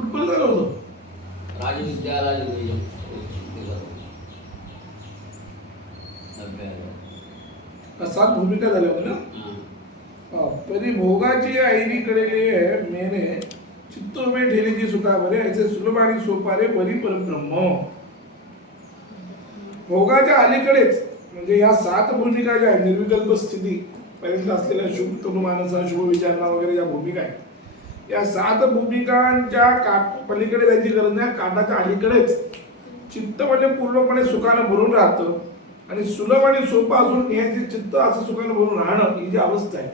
कुठपर्यंत झालं होतं? राजविद्या राजविद्या सात भूमिका झाल्या होत्या ना. परिभोगाची ऐरीकडे मेने चित्तोमे ठेलेची सुखा बरे ऐसे सुलभ आणि सोपारे बरी परब्रह्म. भोगाच्या अलीकडेच म्हणजे या सात भूमिका ज्या आहेत, निर्विकल्प स्थिती पर्यंत असलेल्या शुभ तनुमानसा शुभ विचारणा वगैरे ज्या भूमिका आहेत, या सात भूमिकांच्या पलीकडे जायची गरज नाही. काटाच्या अलीकडेच चित्त म्हणजे पूर्णपणे सुखानं भरून राहतं आणि सुलभ आणि सोपं असून याचे चित्त असं सुखानं भरून राहणं ही जी अवस्था आहे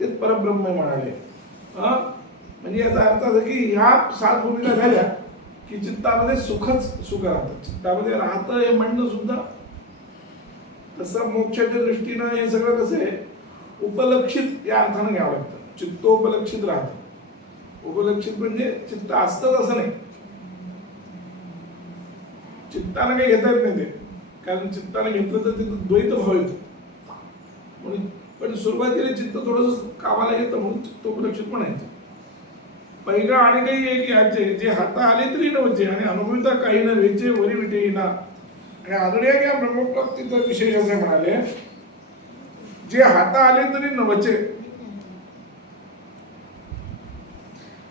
तेच परब्रह्म म्हणाले. म्हणजे याचा अर्थ असा की ह्या सात भूमिका झाल्या की चित्तामध्ये सुखच सुख राहतं. चित्तामध्ये राहतं हे म्हणणं सुद्धा तसं मोक्षाच्या दृष्टीनं हे सगळं कसं आहे, उपलक्षित या अर्थानं घ्यावं लागतं. चित्तोपलक्षित राहतं. उपलक्षित म्हणजे चित्त असतंच असं नाही, चित्तानं काही घेता येत नाही ते, कारण चित्तानं घेतलं तर तिथं द्वैत भाव येतो. म्हणून पण सुरुवातीला चित्त थोडस कामाला घेतं म्हणून चित्तोपलक्षित पण येतं. पैगा आणि काही एक याचे जे हाता आले तरी नव्हते आणि अनुभविता काही न वेचे वरी विटे ना. आणि अजून एक या ब्रह्मप्राप्तीचा विशेष असे म्हणाले, जे हाता आले तरी नवचे,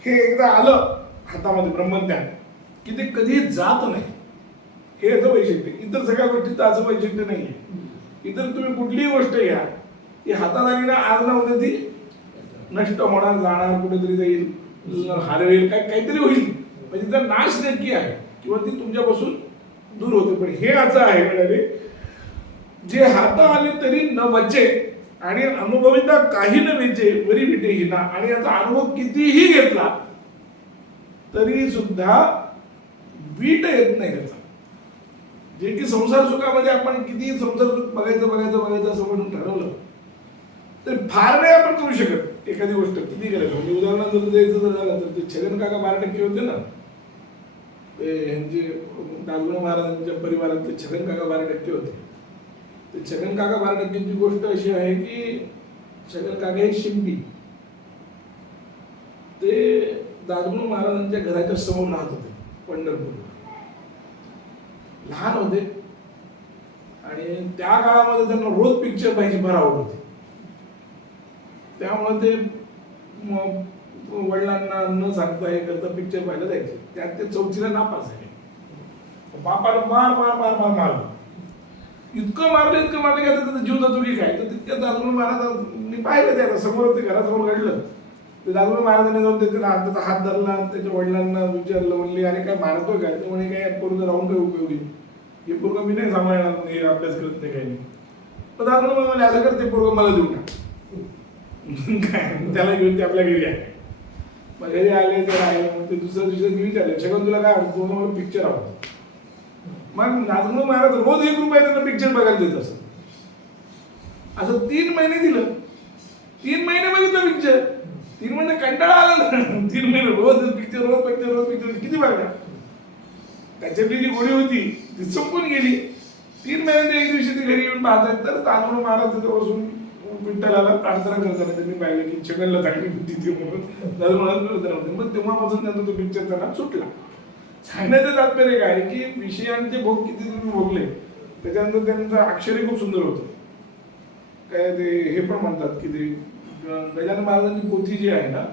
हे एकदा आलं हातामध्ये ब्रह्मज्ञान की ते कधी जात नाही. हे याचं वैशिष्ट्य. इतर सगळ्या गोष्टीचं असं वैशिष्ट्य नाहीये. इतर तुम्ही कुठलीही गोष्ट घ्या, ती हातात आली ना आज ना उद्या ती नष्ट होणार, जाणार, कुठेतरी जाईल, हरवेल, काहीतरी होईल. म्हणजे तिचा नाश नक्की आहे किंवा ती तुमच्यापासून दूर होते. पण हे असं आहे म्हणाले, जे हाता आले तरी न वचे आणि अनुभविता काही न वेचे वरी विटे हिना. आणि याचा अनुभव कितीही घेतला तरी सुद्धा वीट येत नाही त्याचा. जे की संसार सुखामध्ये आपण किती संसार सुख बघायचं बघायचं बघायचं असं म्हणून ठरवलं तर फार नाही आपण करू शकत एखादी गोष्ट किती करायचं. म्हणजे उदाहरणार्थ जर द्यायचं जर झालं तर ते छगन काका 12% होते ना, ते यांचे दासगुरू महाराजांच्या परिवारात ते छगन काका 12% होते. ते छगन काका 12%ची गोष्ट अशी आहे की छगन काका हे शिंपी ते दासगुरू महाराजांच्या घराच्या समोर राहत होते पंढरपूर. लहान होते आणि त्या काळामध्ये त्यांना रोज पिक्चर पाहायची फार आवड होती. त्यामुळे ते वडिलांना न सांगता हे करता पिक्चर पाहायला जायचे. त्यात ते चौथीला नापास झाले. बापाला मार मार मार मार मारलं, इतकं मारलं की आता जीव जातो की काय. तर तितक्या दासगुरू महाराजांनी पाहिलं, त्याला समोर ते घरासमोर घडलं. ते दासगुरू महाराजांनी जाऊन त्याचा हात धरला, त्याच्या वडिलांना विचारलं, म्हणले अरे काय मारतोय काय. ते म्हणे काय पोरग राहून काय उपयोगी, हे पोरग मी नाही सांभाळणार, हे अभ्यास करत नाही काही नाही. पण दासगुरू म्हणाले असं कर, ते पोरग मला देऊ टाक. काय त्याला घेऊन ते आपल्या घरी आहे. मग घरी आले तर आहे. मग ते दुसऱ्या दिवशी विचारले, छगन तुला काय आवडतो, मला पिक्चर आवडतो. मग दासगुरू महाराज रोज 1 रुपया त्यांना पिक्चर बघायला देत असं. असं 3 महिने दिलं. 3 महिने बघितलं पिक्चर. 3 महिने कंटाळा आला ना. 3 महिने रोज पिक्चर रोज पिक्चर रोज पिक्चर किती बघा. त्याच्यातली जी गोडी होती ती संपून गेली. 3 महिन्यात एक दिवशी ते घरी येऊन पाहतात तर दासगुरू महाराज तिथे बसून विठ्ठलाला प्रार्थना करताना त्यांनी पाहिलं की छगनला चांगली बुद्धी दे म्हणून दासगुरू. मग तेव्हापासून त्यांचा तो पिक्चर त्यांना सुटला. सांगण्याचं तात्पर्य काय की विषयांचे भोग किती तुम्ही भोगले त्याच्यानंतर त्यांचं अक्षरही खूप सुंदर होतं. काय ते हे पण म्हणतात की ते गजानन महाराजांची पोथी जी आहे ना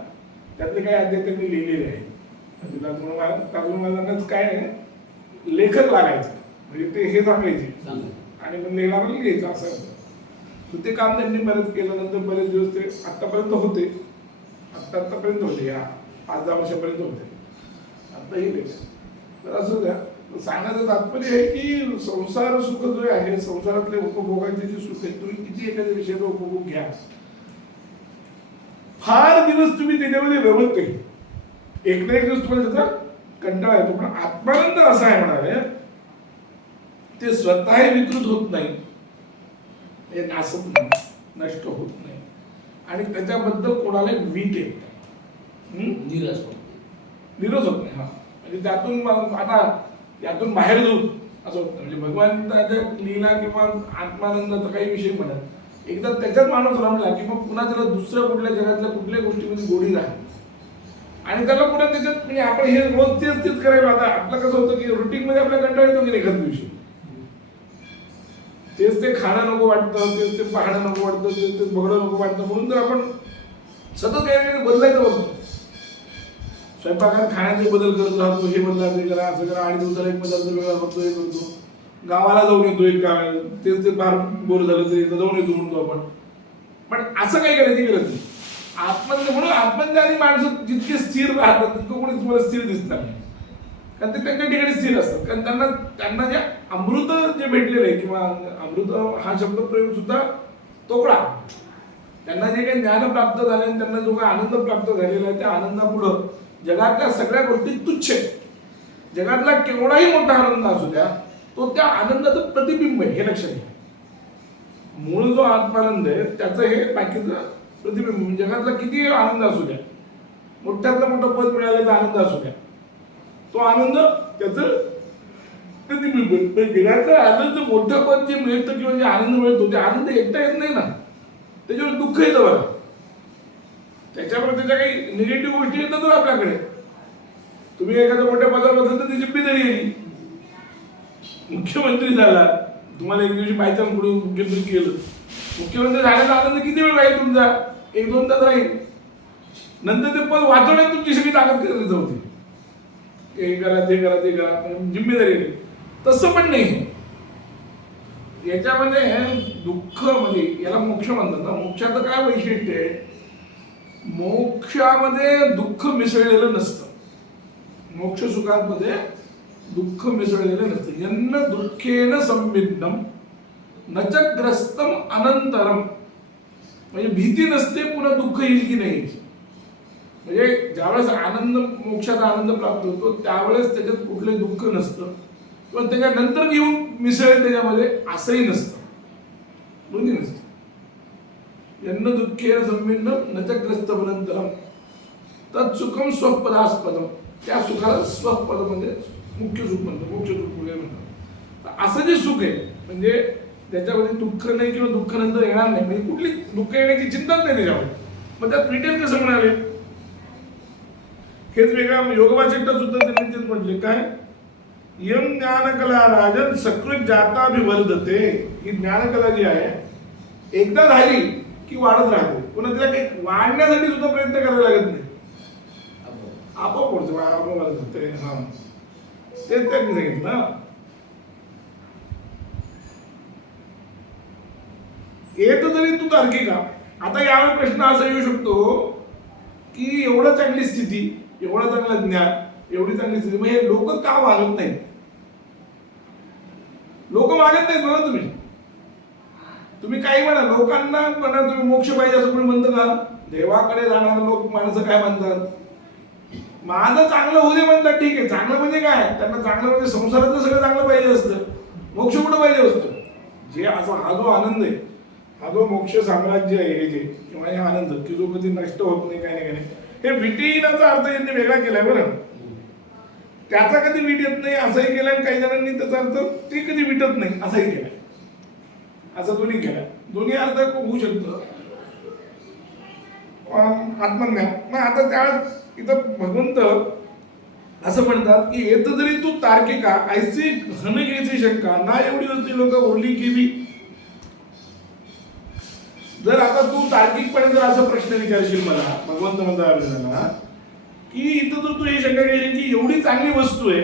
त्यातले काही अध्याय त्यांनी लिहिलेले आहे. दासगुरू महाराजांनाच काय लेखक लागायचं, म्हणजे ते हे सांगायचे आणि मग लिहिणारा लिहायचं असं. ते काम त्यांनी बरेच केल्यानंतर बरेच दिवस ते आतापर्यंत होते. आतापर्यंत होते, या 5-10 वर्षापर्यंत होते. आता हे लिहायचं. तर असं द्या. सांगण्याचं तात्पर्य आहे की संसार सुख जो आहे, संसारातले उपभोगाचे जे सुख आहे, तुम्ही किती एखाद्या विषयाचा उपभोग घ्या, फार दिवस तुम्ही त्याच्यामध्ये रमत नाही. एक ना एक दिवस तुम्हाला त्याचा कंटाळा येतो. पण आत्मानंद असा आहे म्हणाले, ते स्वतः विकृत होत नाही, हे नासत नाही, नष्ट होत नाही आणि त्याच्याबद्दल कोणाला वीट येत नाही, निरस होत नाही. हा म्हणजे त्यातून आता यातून बाहेर जाऊ असं होतं. म्हणजे भगवंताच्या लीला किंवा आत्मानंदाचा काही विषय म्हणत, एकदा त्याच्यात माणूस रमला की मग पुन्हा त्याला दुसऱ्या कुठल्या जगातल्या कुठल्याही गोष्टीमध्ये गोडी राहते. आणि त्याला पुन्हा त्याच्यात म्हणजे आपण हे रोज तेच तेच करायला आता आपलं कसं होतं की रुटीन मध्ये आपल्या कंटाळा येतो की नाही एखाद दिवशी तेच ते खाणं नको वाटतं तेच ते पाहणं नको वाटतं तेच ते बघणं नको वाटतं म्हणून जर आपण सतत काही बदलायचं बघतो स्वयंपाकात खाण्याचे बदल करत राहतो हे बदला ते करा असं करा आणि दिवसाला एक पदार्थ वेगळा करतो हे करतो गावाला जाऊन येतो एक गाव तेच ते फार बोर झालं तरी जाऊन येतो म्हणतो आपण पण असं काही करायची गरज नाही म्हणून आत्मज्ञानी माणसं जितके स्थिर राहतात तितकं कोणी तुम्हाला स्थिर दिसतात नाही कारण ते त्यांच्या ठिकाणी स्थिर असतात कारण त्यांना जे अमृत जे भेटलेलं आहे किंवा अमृत हा शब्द प्रयोग सुद्धा तोकडा त्यांना जे काही ज्ञान प्राप्त झाले आणि त्यांना जो काही आनंद प्राप्त झालेला आहे त्या आनंदापुढं जगातल्या सगळ्या गोष्टी तुच्छ आहेत जगातला केवढाही मोठा आनंद असू द्या तो त्या आनंदाचं प्रतिबिंब आहे हे लक्षात घ्या मूळ जो आत्मानंद आहे त्याचं हे बाकीचं प्रतिबिंब जगातला किती आनंद असू द्या मोठ्यातलं मोठं पद मिळाल्याचा आनंद असू द्या तो आनंद त्याचं प्रतिबिंब जगातला आनंद मोठं पद जे मिळतं किंवा जे आनंद मिळतो ते आनंद एकटा येत नाही ना त्याच्यावर दुःख येतं बघा त्याच्यावर त्याच्या काही निगेटिव्ह गोष्टी येतात आपल्याकडे तुम्ही एखाद्या मोठ्या पदावर बसला तर ती जिम्मेदारी येईल मुख्यमंत्री झाला तुम्हाला एक दिवशी बायचान्स पुढे मुख्यमंत्री केलं मुख्यमंत्री झाल्याचा आनंद किती वेळ राहील तुमचा 1-2 तास राहील नंतर ते पद वाचवण्यात तुमची सगळी ताकद करायला होती हे करा ते करा ते करा जिम्मेदारी नाही तसं पण नाही याच्यामध्ये दुःख म्हणजे याला मोक्ष म्हणतात ना मोक्षाचं काय वैशिष्ट्य आहे मोक्षामध्ये दुःख मिसळलेलं नसतं मोक्ष सुखांमध्ये दुःख मिसळलेलं नसतं यन्न दुःखेन संविघ्नम नचग्रस्तम अनंतरम म्हणजे भीती नसते पुन्हा दुःख येईल की नाही म्हणजे ज्यावेळेस आनंद मोक्षाचा आनंद प्राप्त होतो त्यावेळेस त्याच्यात कुठलंही दुःख नसतं किंवा त्याच्यानंतर येऊन मिसळेल त्याच्यामध्ये असंही नसतं दोन्ही नसतं यन्न दुःखेन संविघ्नम नचग्रस्तम अनंतरम तत्सुखम स्वपदास्पदम त्या सुखाला स्वपद म्हणजे मुख्य सुख म्हणतात मोक्ष सुख वगैरे म्हणतात असं जे सुख आहे म्हणजे त्याच्यामध्ये दुःख नाही किंवा दुःख नंतर येणार नाही म्हणजे कुठली दुःख येण्याची चिंताच नाही त्याच्यामध्ये मग त्यात रिटेल कसं म्हणाले हेच वेगळा योगवाचिट्टा सुद्धा त्यांनी तेच म्हटले काय यम ज्ञानकला राजन सकृत जाताभिवर्धते ही ज्ञानकला जी आहे एकदा झाली की वाढत राहते पुन्हा तिला काही वाढण्यासाठी सुद्धा प्रयत्न करावा लागत नाही आपोआप वाढते आपोआप वाढत होते हा तेच त्यांनी सांगितलं ना येत जरी तू तार्किक आता यावर प्रश्न असा येऊ शकतो की एवढं चांगली स्थिती एवढं चांगलं ज्ञान एवढी चांगली स्थिती मग हे लोक का मागत नाहीत लोक मागत नाहीत बघा तुम्ही काही म्हणा लोकांना म्हणा तुम्ही मोक्ष पाहिजे असं कोणी म्हणतं का देवाकडे जाणारे लोक माणसं काय म्हणतात माझं चांगलं होऊ दे म्हणतात ठीक आहे चांगलं म्हणजे काय त्यांना चांगलं म्हणजे संसारातलं सगळं चांगलं पाहिजे असतं मोक्ष कुठं पाहिजे असतं जे असा हा जो आनंद आहे हा जो मोक्ष साम्राज्य आहे हे जे किंवा हे आनंद की जो कधी नष्ट होत नाही काय नाही हे विटीनाचा अर्थ यांनी वेगळा केलाय बरं त्याचा कधी विट येत नाही असंही केलं आणि काही जणांनी त्याचा अर्थ ते कधी विटत नाही असंही केलाय असं दोन्ही केलाय दोन्ही अर्थ होऊ शकतं आत्मज्ञान मग आता त्या इथं भगवंत असं म्हणतात की येत जरी तू तार्किका ऐसी घन घ्यायची शंका ना एवढी होती लोक उरली की बी जर आता तू तार्किकपणे जर असा प्रश्न विचारशील मला भगवंत म्हणता अर्जुनाला की इथं जर तू ही शंका केली की एवढी चांगली वस्तू आहे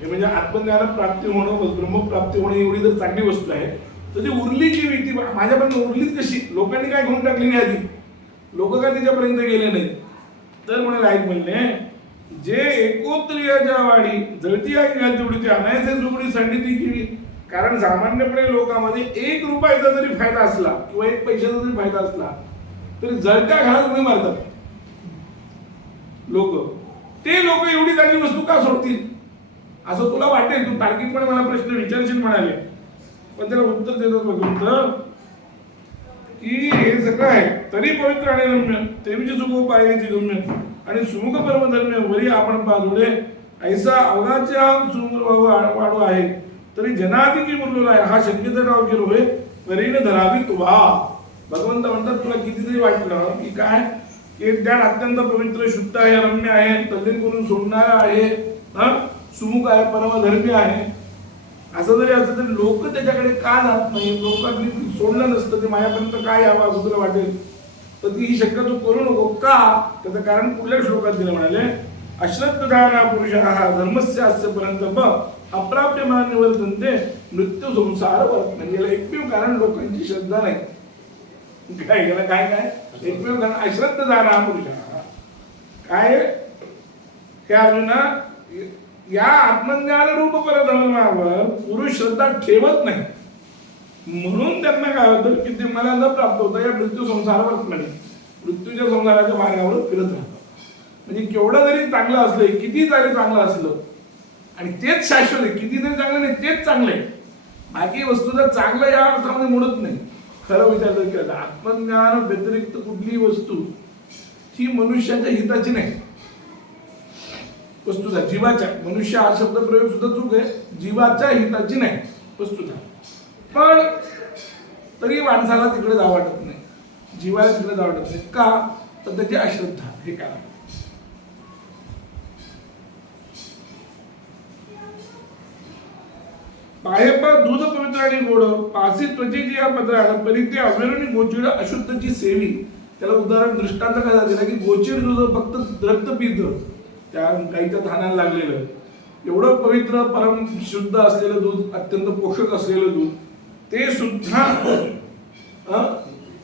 हे म्हणजे आत्मज्ञान प्राप्ती होणं ब्रह्मप्राप्ती होणं एवढी जर चांगली वस्तू आहे तर ती उरली की ती माझ्यापर्यंत उरलीच कशी लोकांनी काय घेऊन टाकली नाही आधी लोक काय त्याच्यापर्यंत गेले नाही तर म्हणाले ऐक म्हणले जे एकोत्रियाच्या वाडी जळती आग घाल तेवढी ती अनायसे जुगडी संडीती केली कारण सामान्यपणे लोकांमध्ये 1 रुपयाचा जरी फायदा असला किंवा 1 पैशाचा जरी फायदा असला तरी जळत्या घरात उडी मारतात लोक ते लोक एवढी चांगली वस्तू का सोडतील असं तुला वाटेल तू तार्किकपणे मला प्रश्न विचारशील म्हणाले पण त्याला उत्तर देतात भगवंत की हे सगळं आहे तरी पवित्र आणि रम्य तेवीचे सुखोपायाची गम्य आणि सुमुख परमधर्म्य वरी आपण पाहतोडे ऐसा अवघाच्या वाढू आहे तरी जनाधी की मुरलेला आहे हा शक्यता डाव केलो होय वरीने धरावी तुभा भगवंत म्हणतात तुला कितीतरी वाटलं की काय हे ज्ञान अत्यंत पवित्र शुद्ध आहे, रम्य आहे, तल्लीन करून सोडणारा आहे, सुमुख आहे, परमधर्मी आहे. असं जरी असलं तरी लोक त्याच्याकडे का जात नाही? लोकांनी सोडलं नसतं ते माझ्यापर्यंत काय यावं असं तुला वाटेल तर ती ही शक्यतो करू नको. का? त्याचं कारण पुढल्या श्लोकात दिलं म्हणाले, अश्रद्धधाना पुरुषाः धर्मस्यास्य पर्यंत अप्राप्य मान निवर्तन्ते मृत्यू संसार वर्तते. याला एकमेव कारण लोकांची श्रद्धा नाही. काय याला काय काय एकमेव कारण अश्रद्धधाना पुरुषाः. काय हे अर्जुना, या आत्मज्ञान रूप परधर्मावर पुरुष श्रद्धा ठेवत नाही, म्हणून त्यांना काय होतं की ते मला न प्राप्त होतं या मृत्यू संसारावर म्हणजे मृत्यूच्या संसाराच्या मार्गावर फिरत राहतात. म्हणजे केवढं जरी चांगलं असलं, किती जरी चांगलं असलं आणि तेच शाश्वत आहे, किती जरी चांगलं नाही तेच चांगलं आहे, बाकी वस्तूचं चांगलं या अर्थामध्ये मोडत नाही. खरं विचार जर केला तर आत्मज्ञान व्यतिरिक्त कुठलीही वस्तू ही मनुष्याच्या हिताची नाही. वस्तुता जीवाच्या, मनुष्य हा शब्द प्रयोग सुद्धा चूक आहे, जीवाच्या हिताची नाही वस्तुता. पण तरी माणसाला तिकडे जावं वाटत नाही, जीवाला तिकडे जावं वाटत नाही. का? तर त्याची अश्रद्धा. हे कारण बाहेपा दूध पवित्र आणि गोड पासी त्वचेची या पत्राला परिते अवेरुनी गोचिड अशुद्धची सेवी. त्याला उदाहरण दृष्टांत काय दिला की गोचिड दूध फक्त रक्त पितं, त्या गाईच्या थानाला लागलेलं एवढं पवित्र परम शुद्ध असलेलं दूध, अत्यंत पोषक असलेलं दूध ते सुद्धा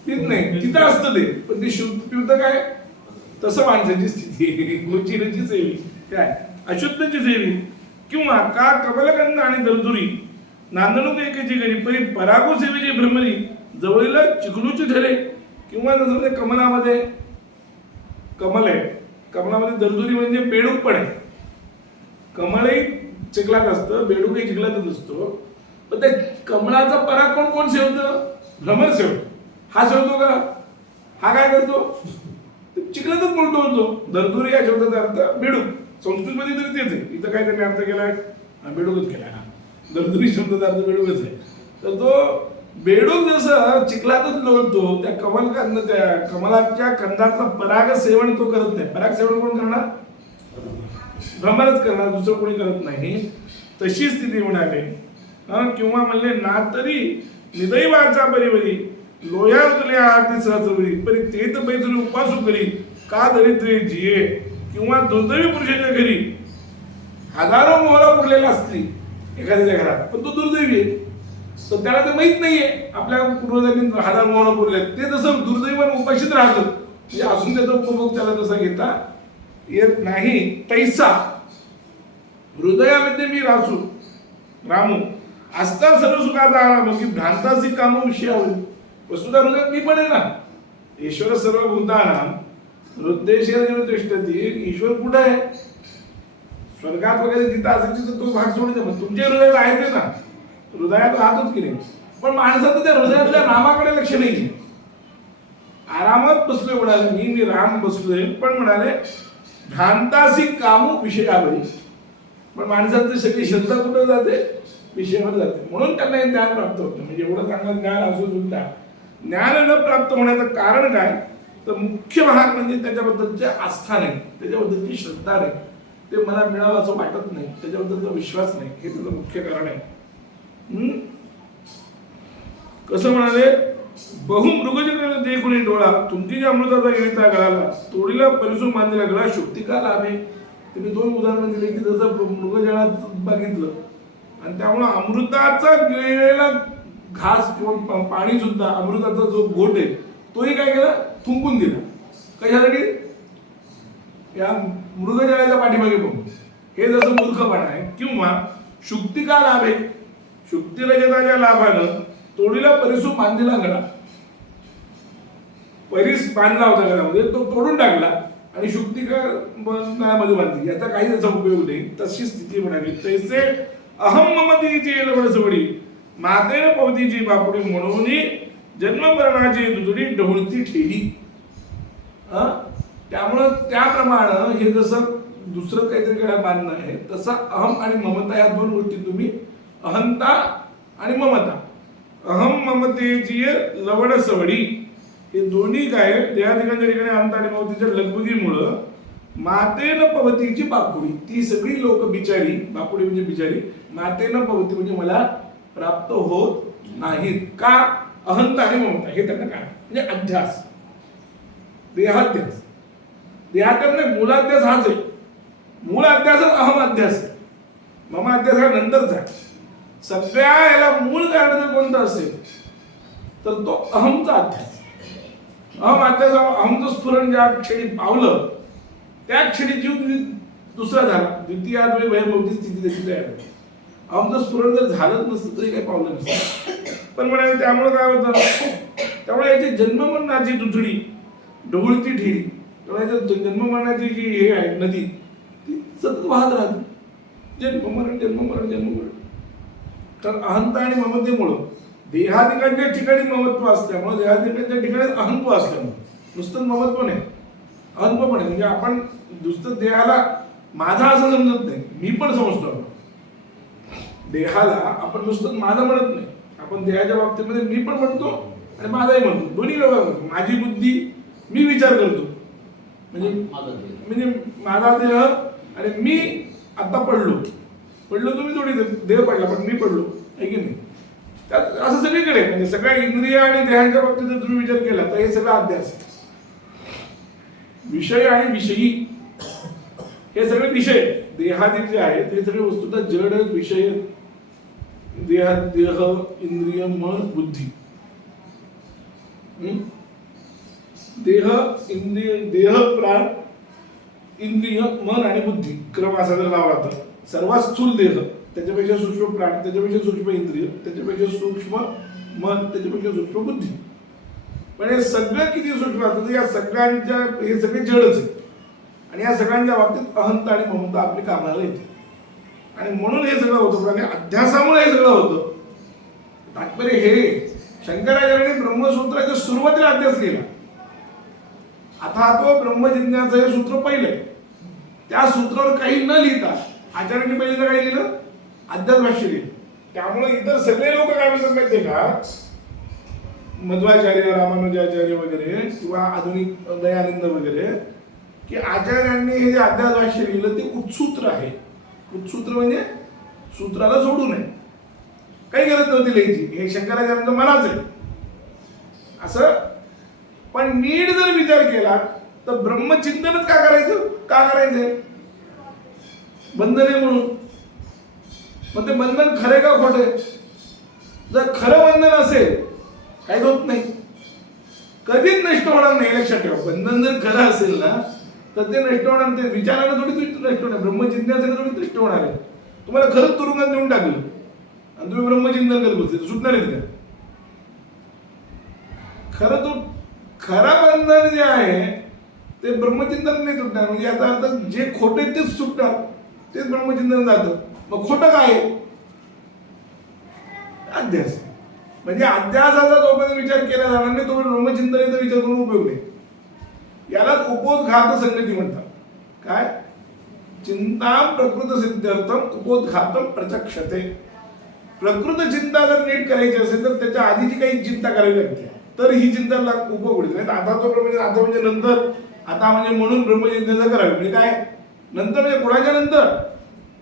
पित नाही. तिथं असतं ते, पण ते शुद्ध पिवतं काय? तसं माणसाची स्थिती. गोचिडची सेवी काय अशुद्धची सेवी. किंवा का कमलगंध आणि दरदुरी नांदणूक एकेची गरी परी परागू सेवेची भ्रमरी जवळीला चिखलूची ठरे. किंवा जसं म्हणजे कमलामध्ये कमल आहे, कमलामध्ये दरदुरी म्हणजे बेडूक पण आहे. कमळही चिखलात असतं, बेडूकही चिखलातच असतो. पण त्या कमळाचा पराग कोण कोण सेवतं? भ्रमर सेवतो. हा सेवतो का? हा काय करतो? चिखलातच बोलतो होतो. दरदुरी या शब्दाचा अर्थ बेडूक. संस्कृतमध्ये तरी तेच आहे, इथं काय त्यांनी अर्थ केलाय? बेडूकच केलाय. दरदुरी शब्दाचा अर्थ बेडूकच आहे. तर तो बेडूक जसं चिखलातच लोळतो, त्या त्या कमलाच्या कंदातलं पराग सेवन तो करत नाही. पराग सेवन कोण करणार? भ्रमरच करणार, दुसरं कोणी करत नाही. तशी स्थिती म्हणाले. किंवा म्हणले ना तरी निदैवाचा परिवरी लोया उतल्या आरती सहचवरी परी ते तर पैसरी उपासू करी का दरिद्रे जिये. किंवा दुर्दैवी पुरुषाच्या घरी हजारो मोहरा उरलेल्या असतील एखाद्याच्या घरात, पण तो दुर्दैवी आहे, तर त्याला ते माहित नाहीये आपल्या पूर्वजांनी हजार मोहरा पुरले. ते जसं दुर्दैवाने उपाशीत राहतं, म्हणजे असून त्याचा उपभोग त्याला जसा घेता येत नाही तैसा हृदयामध्ये मी रामू असता सर्व सुखाचा आराम की भ्रांतासी काम विषय होईल. वस्तुता हृदयात मी पण आहे ना. ईश्वर सर्व भूतानां हृदयेषु तिष्ठति. ईश्वर कुठे आहे? स्वर्गात वगैरे जिथं असेल तिथं तो भाग सोडून द्या. तुमच्या हृदयात आहे ते ना, हृदयात राहतोच की नाही. पण माणसाचं त्या हृदयातल्या नामाकडे लक्ष नाही. आरामात बसलोय म्हणाले, मी राम बसलोय, पण म्हणाले भ्रांतासी कामू विषयावरी. पण माणसाची सगळी श्रद्धा कुठं जाते? विषयावर जाते. म्हणून त्यांना हे ज्ञान प्राप्त होतं. म्हणजे एवढं चांगलं ज्ञान असून सुद्धा ज्ञान न प्राप्त होण्याचं कारण काय? तर मुख्य भाग म्हणजे त्याच्याबद्दलचे आस्था नाही, त्याच्याबद्दलची श्रद्धा नाही. ते मला मिळावं असं वाटत नाही, त्याच्याबद्दलचा विश्वास नाही. हे त्याचं मुख्य कारण आहे. कसं म्हणाले, बहुमृगजन देखुनी डोळा तुमची ज्या अमृताचा गिळीता गळाला तोडीला परिसून बांधलेला गळा शुक्तिका लाभे. तुम्ही दोन उदाहरणं दिली की जसं मृगजळात बघितलं आणि त्यामुळं अमृताचा गिळलेला घास किंवा पाणी सुद्धा अमृताचा जो घोट आहे तोही काय केला? थुंकून दिला. कशासाठी? या मृगजळाच्या पाठीमागे बघून. हे जसं मूर्खपणा आहे. किंवा शुक्तिका लाभे शुक्तिरजताच्या लाभानं तोडीला परिसू बांधलेला गळा. परिस बांधला होता गळामध्ये, तो तोडून टाकला आणि शुक्तिका गळ्यामध्ये बांधली. याचा काही त्याचा उपयोग नाही. तशी स्थिती म्हणावी. तैसे अहम ममतीची लवडसवडी मातेने पवतीची बापुडी म्हणून जन्म मरणाची दुधडी ढवळती ठेली. त्यामुळं त्याप्रमाणे हे जसं दुसरं काहीतरी गळ्या बांधणं आहे तसं अहम आणि ममता या दोन गोष्टी तुम्ही, अहंता आणि ममता, अहम ममतेची लवड सवडी हे दोन्ही काय देहाधिकांच्या ठिकाणी अंत आणि ममतेच्या लगबगीमुळं मातेन पवतीची बाकुडी, ती सगळी लोक बिचारी, बाकुडी म्हणजे बिचारी, मातेन पवती म्हणजे मला प्राप्त होत नाहीत. का? अहंता आणि ममता हे त्यांना काय म्हणजे अध्यास, देहाध्यास. देहाध्यास नाही, मूलाध्यास हाच आहे. मूळ अध्यासच अहम अध्यास आहे. मम अध्यास हा नंतरचा आहे. सगळ्या याला मूळ कारण जर कोणतं असेल तर तो अहमचा अध्यास. अहम अध्यास, अहमचं स्फुरण ज्या क्षणी पावलं त्या क्षणी जीव दुसरा झाला, द्वितीयाद्वय भयभवती स्थिती त्याची तयार झाली. अहमचं स्फुरण जर झालंच नसतं तरी काही पावलं नसतं. पण म्हणाले त्यामुळे काय होतं, त्यामुळे याची जन्ममरणाची दुथडी ढवळती ठेली. त्यामुळे जन्ममरणाची जी हे आहे नदी ती सतत वाहत राहते. जन्ममरण जन्ममरण जन्ममरण. तर अहंता आणि ममतेमुळं देहादिकांच्या ठिकाणी ममत्व असल्यामुळे, देहादिकांच्या ठिकाणी अहंत्व असल्यामुळे, नुसतं ममत्व नाही अहंत्व पण आहे. म्हणजे आपण नुसतं देहाला माझा असं समजत नाही, मी पण समजतो. आपण देहाला आपण नुसतं माझं म्हणत नाही, आपण देहाच्या बाबतीमध्ये मी पण म्हणतो आणि माझाही म्हणतो, दोन्ही व्यवहार करतो. माझी बुद्धी, मी विचार करतो म्हणजे माझा देह, आणि मी आता पडलो तुम्ही थोडी देह पडला पण मी पडलो आहे की नाही. त्यात असं सगळीकडे म्हणजे सगळ्या इंद्रिय आणि देहाच्या बाबतीत जर तुम्ही विचार केला तर हे सगळं अध्यास आहे. विषय आणि विषयी हे सगळे विषय देहातील जे आहेत हे सगळे वस्तुतः जड विषय, देह इंद्रिय मन बुद्धी. देह इंद्रिय, देह प्राण इंद्रिय मन आणि बुद्धी क्रम असा जर लावला तर सर्वात स्थूल देह, त्याच्यापेक्षा सूक्ष्म प्राण, त्याच्यापेक्षा सूक्ष्म इंद्रिय, त्याच्यापेक्षा सूक्ष्म मन, त्याच्यापेक्षा सूक्ष्म बुद्धी. पण हे सगळं किती सूक्ष्म असतं, या सगळ्यांच्या हे सगळे जडच आहे. आणि या सगळ्यांच्या बाबतीत अहंता आणि ममता आपली कामाला येते. आणि म्हणून हे सगळं होतं, आणि अध्यासामुळे हे सगळं होतं. तात्पर्य हे शंकराचार्यांनी ब्रह्मसूत्राच्या सुरुवातीला अध्यास लिहिला. आता तो ब्रह्मजिज्ञाचं हे सूत्र पहिलं, त्या सूत्रावर काही न लिहिता आचार्यांनी पहिल्यांदा काय लिहिलं, अध्यास भाष्य लिहिलं. त्यामुळे इतर सगळे लोक काय म्हणतात माहितीये का, मध्वाचार्य, रामानुजाचार्य वगैरे किंवा आधुनिक दयानंद वगैरे, की आचार्यांनी हे जे अध्यास भाष्य लिहिलं ते उत्सूत्र आहे. उत्सूत्र म्हणजे सूत्राला सोडू नये, काही गरज नव्हती लिहायची, हे शंकराचार्यांचं मनाच आहे असं. पण नीट जर विचार केला तर ब्रह्मचिंतनच का करायचं, का करायचंय, बंधन आहे म्हणून. मग ते बंधन खरे का खोटे? जर खरं बंधन असेल काहीच होत नाही, कधीच नष्ट होणार नाही. लक्षात ठेवा, बंधन जर खरं असेल ना तर ते नष्ट होणार नाही. विचारानं थोडी नष्ट होणार, ब्रह्मचिंतनाने थोडी नष्ट होणार आहे. तुम्हाला खरंच तुरुंगात नेऊन टाकलं आणि तुम्ही ब्रह्मचिंतन करत बसले, सुटणार आहेत का? खरं तो खरा बंधन जे आहे ते ब्रह्मचिंतन नाही सुटणार. म्हणजे याचा अर्थ जे खोटे तेच सुटणार, तेच ब्रह्मचिंतन जातं. मग खोटं काय? अध्यास. म्हणजे अध्यासाचा जोपर्यंत विचार केला जाणार नाही तोपर्यंत ब्रह्मचिंतनाचा विचार करून उपयोग नाही. यालाच उपोद्घात संगती म्हणतात. काय? चिंता प्रकृत सिद्ध्यर्थम उपोद्घातम प्रचक्षते. प्रकृत चिंता जर नीट करायची असेल तर त्याच्या आधीची काही चिंता करावी लागते, तर ही चिंता उपयोग नाही. आता तो आता म्हणजे नंतर, आता म्हणजे म्हणून ब्रह्मचिंतनाचा करावे म्हणजे काय, नंतर म्हणजे कोणाच्या नंतर,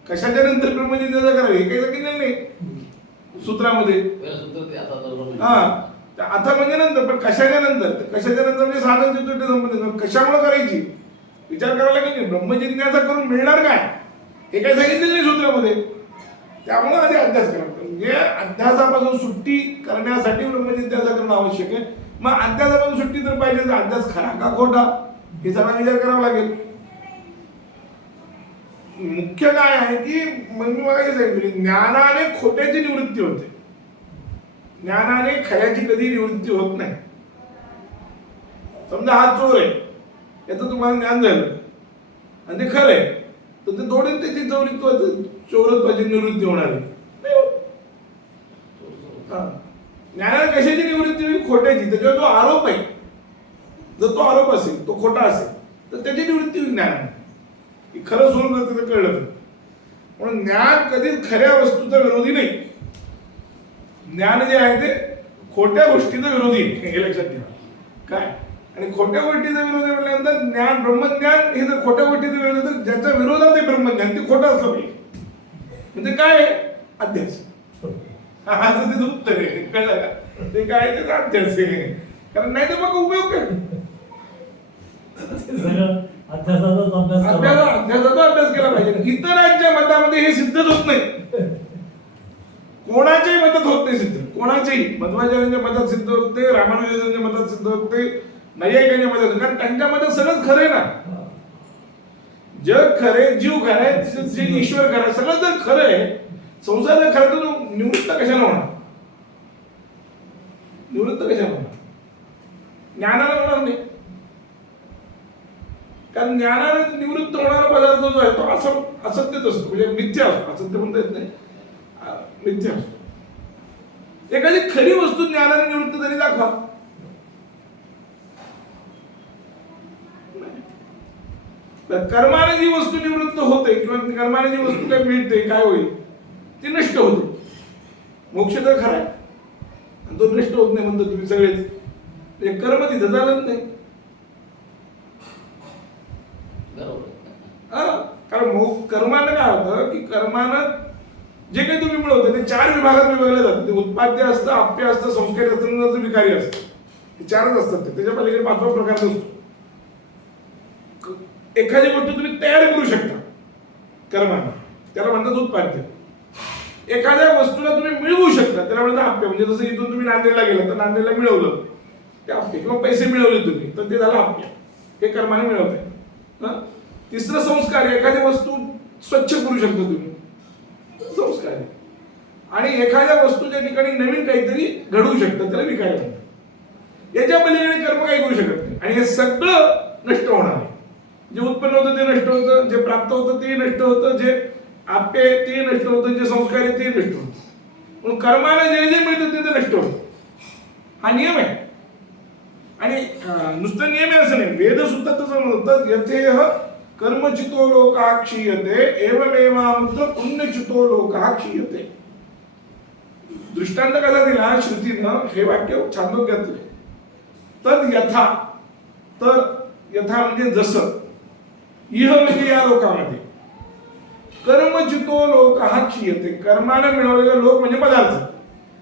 कशाच्या नंतर ब्रह्मचिंतनाचा करावे हे काही सांगितलेलं नाही सूत्रामध्ये. हा, आता म्हणजे नंतर, पण कशाच्या नंतर, कशाच्या नंतर म्हणजे साधन चित्त संबंधित कशामुळे करायची विचार करावा लागेल. की ब्रह्मजिज्ञासा करून मिळणार काय हे काही सांगितलेलं नाही सूत्रामध्ये. त्यामुळे आधी अभ्यास करा. म्हणजे अध्यासापासून सुट्टी करण्यासाठी ब्रह्मजिज्ञासा करणं आवश्यक आहे. मग अध्यासापासून सुट्टी जर पाहिजे तर अध्यास खरा का खोटा हे सगळा विचार करावा लागेल. मुख्य काय आहे की मग मी मला सांगितलं, ज्ञानाने खोट्याची निवृत्ती होते, ज्ञानाने खऱ्याची कधी निवृत्ती होत नाही. समजा हा चोर आहे, याचं तुम्हाला ज्ञान झालं आणि ते खरं आहे, तर ते थोडी त्याची चोरत्वाची निवृत्ती होणार आहे. ज्ञानाने कशाची निवृत्ती होईल? खोट्याची. त्याच्यावर जो आरोप आहे, जर तो आरोप असेल, तो खोटा असेल, तर त्याची निवृत्ती होईल ज्ञानाने. की खरं सोडून जर त्याचं कळलं. म्हणून ज्ञान कधीच खऱ्या वस्तूचा विरोधी नाही. ज्ञान जे आहे ते खोट्या गोष्टीचा विरोधी आहे, हे लक्षात घ्या. काय आणि खोट्या गोष्टीचा विरोध आहे म्हटल्यानंतर ज्ञान ब्रह्मज्ञान हे जर खोट्या गोष्टीचा विरोध आहे तर ज्याच्या विरोधात आहे ब्रह्मज्ञान ते खोटं असलं पाहिजे. म्हणजे काय आहे अध्यास. असं तिचं उत्तर आहे. कळलं का? ते काय ते अध्यास आहे. कारण नाही तर मग उपयोग काय अभ्यासाचा अभ्यास केला पाहिजे. इतरांच्या मतामध्ये हे सिद्धच होत नाही. कोणाच्याही मतात होत नाही सिद्ध. कोणाच्याही मध्वाचार्यांच्या मतात सिद्ध होते, रामानुजाचार्यांच्या मतात सिद्ध होते, नैयायिकांच्या मतात होते. कारण त्यांच्या मतात सगळंच खरं आहे ना. जग खरे, जीव खरे, जे ईश्वर खरं, सगळं जर खरं आहे, संसार जर खरं तर निवृत्त कशाला होणार? निवृत्त कशाला होणार? ज्ञानाला होणार नाही. कारण ज्ञानाने निवृत्त होणारा पदार्थ जो आहे तो असत्यच असतो. म्हणजे मिथ्या असतो. असत्य म्हणता येत नाही, मिथ्या असतो. एखादी खरी वस्तू ज्ञानाने निवृत्त तरी दाखवा. कर्माने जी वस्तू निवृत्त होते किंवा कर्माने जी वस्तू काय मिळते काय होईल ती नष्ट होते. मोक्ष तर खरा आहे आणि तो नष्ट होत नाही म्हणतो तुम्ही सगळेच. कर्म तिथं झालंच नाही. कारण कर्मानं काय होतं की कर्मानं जे काही तुम्ही मिळवता ते 4 विभागात विभागले जातात. ते उत्पाद्य असतं, आप्य असतं, संस्कारी असतं, विकारी असतं. हे 4च असतात. त्याच्या पलीकडे 5वा प्रकार नसतो. एखादी गोष्ट तुम्ही तयार करू शकता कर्मानं, त्याला म्हणतात उत्पाद्य. एखाद्या वस्तूला तुम्ही मिळवू शकता त्याला म्हणतात आप्य. म्हणजे जसं इथून तुम्ही नांदेडला गेला तर नांदेडला मिळवलं ते आप्य, किंवा पैसे मिळवले तुम्ही तर ते झालं आप्य. हे कर्माने मिळवताय. तिसरं संस्कार. एखादी वस्तू स्वच्छ करू शकता तुम्ही, संस्कार. आणि एखाद्या वस्तूच्या ठिकाणी नवीन काहीतरी घडवू शकता त्याला विकारी म्हणतात. याच्या पलीकडे कर्म काही करू शकत नाही. आणि हे सगळं नष्ट होणार आहे. जे उत्पन्न होतं ते नष्ट होतं, जे प्राप्त होतं ते नष्ट होतं, जे आप्य आहे ते नष्ट होतं, जे संस्कार आहे ते नष्ट होतं. म्हणून कर्माला जे जे मिळतं ते नष्ट होतं. हा नियम आहे. आणि नुसतं नियम आहे असं नाही. वेद सुद्धा तसं म्हणतात यथेह कर्मचितो लोका क्षीयते एवमेवामुत्र पुण्यचितो लोका क्षीयते. दृष्टांत कसा दिला श्रुतीनं हे वाक्य छांदोग्यातले. तर यथा, तर यथा म्हणजे जसं, इह म्हणजे या लोकांमध्ये, कर्मचितो लोक हा क्षीयते कर्माने मिळवलेला लोक म्हणजे पदार्थ,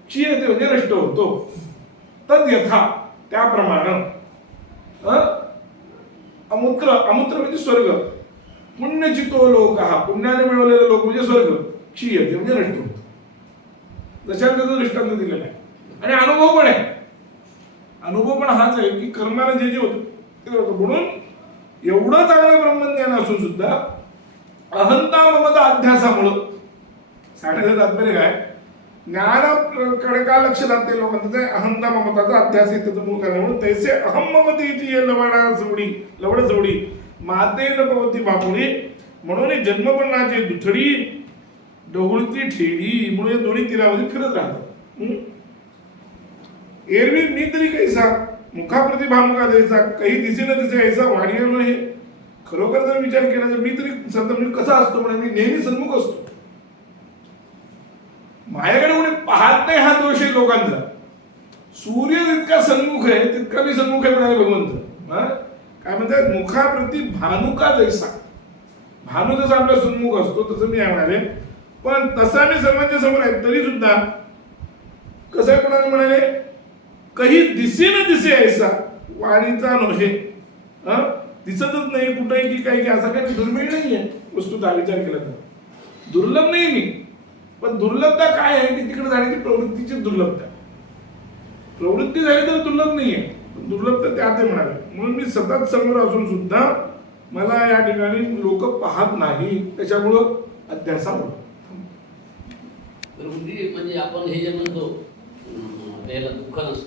क्षीयते म्हणजे नष्ट होतो. तद यथा त्याप्रमाणे, अमुत्र, अमुत्र म्हणजे स्वर्ग, पुण्यचितो लोक हा पुण्याने मिळवलेले लोक म्हणजे स्वर्ग, क्षीयते म्हणजे नष्ट होतो. जशाला त्याचं दृष्टांत दिलेलं आहे. आणि अनुभव पण आहे. अनुभव पण हाच आहे की कर्माने जे जे होतं ते होतं. म्हणून एवढं चांगलं ब्रह्मज्ञान असून सुद्धा अहंता ममता अध्यासामुळं सांगण्याचं तात्पर्य काय, ज्ञानाकडे का लक्ष लागते लोकांचं, अहंता ममताचा अध्यास आहे त्याचं मूळ कारण. म्हणून तैसे अहम ममतेची लवडा चवडी, लवड चवडी माते न पवती बापुडी, म्हणून जन्मपणाची दुथडी ढवळती ठेडी, म्हणून दोन्ही तीरामध्ये फिरत राहतात. एरवी मी तरी कैसा मुखाप्रती भानुका द्यायचा, काही दिसे न दिसे ऐसा वाढीय हे. खरोखर जर विचार केला तर मी तरी सध्या मी कसा असतो म्हणजे मी नेहमी सन्मुख असतो. माझ्याकडे कोणी पाहत नाही हा दोष आहे लोकांचा. सूर्य जितका सन्मुख आहे तितका मी सन्मुख आहे म्हणाले भगवंत. काय म्हणतात मुखाप्रती भानुका जैसा, भानू जसा आपला सन्मुख असतो तसं मी म्हणाले. पण तसा मी सर्वांच्या समोर आहे तरी सुद्धा कसं कोणाला म्हणाले, काही दिसे न दिसे ऐसा वाणीचा नव्हे. दिसतच नाही कुठेही की काही की असा काही दुर्मिळ नाही आहे वस्तूचा विचार केला तर. दुर्लभ नाही मी, पण दुर्लभता काय आहे की तिकडे जाण्याची प्रवृत्तीची दुर्लभता. प्रवृत्ती झाली तर दुर्लभ नाहीये, दुर्लभता त्या ते म्हणाले. म्हणून मी सतत समोर असून सुद्धा मला या ठिकाणी लोक पाहत नाही, त्याच्यामुळं अध्यासामुळं. म्हणजे आपण हे जे म्हणतो त्याला दुःख नसतं.